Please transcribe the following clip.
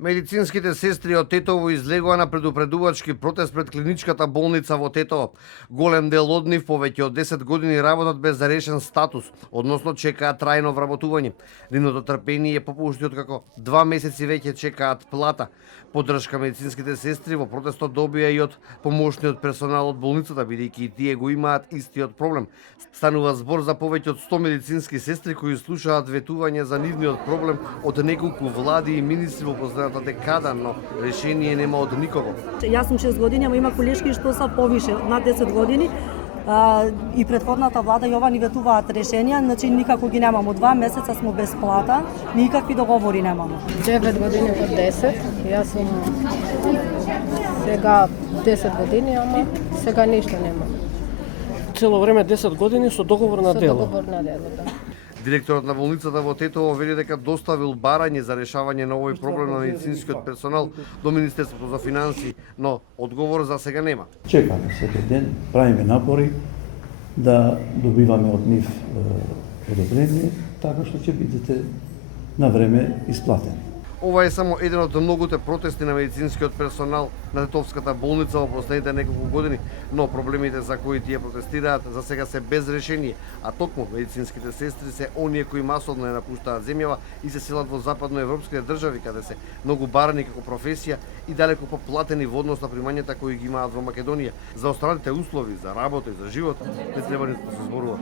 Медицинските сестри од Тетово излегоа на предупредувачки протест пред клиничката болница во Тетово. Голем дел од нив повеќе од 10 години работат без зарешен статус, односно чекаат трајно вработување. Нивното трпение е попушти откако 2 месеци веќе чекаат плата. Поддршка медицинските сестри во протестот добија и од помошниот персонал од болницата, бидејќи и тие го имаат истиот проблем. Станува збор за повеќе од 100 медицински сестри кои слушаат ветување за нивниот проблем од неколку влади и министри во последната декада, но решение нема од никого. Јас сум 6 години, ама има колешки што са повише, над 10 години. И предходната влада и ова ни ветуваат решенија, значи никако ги немамо. 2 месеца сме без плата, никакви договори немамо. 9 години од 10, јас сум сега 10 години, ама сега ништо нема. Цело време 10 години со договор на дело. Со договор на дело, да. Директорот на болницата во Тетово вели дека доставил барање за решавање на овој проблем на медицинскиот персонал до Министерството за финансии, но одговор за сега нема. Чекаме секој ден, правиме напори да добиваме од нив одобрение, така што ќе бидете на време исплатени. Ова е само еден од многуте протести на медицинскиот персонал на Тетовската болница во последните неколку години, но проблемите за кои тие протестираат за сега се без решение, а токму медицинските сестри се оние кои масовно ја напуштаат земјава и се селат во западноевропските држави, каде се многу барани како професија и далеку поплатени во однос на примањата кои ги имаат во Македонија. За останатите услови за работа и за живот не треба ниту да се зборува.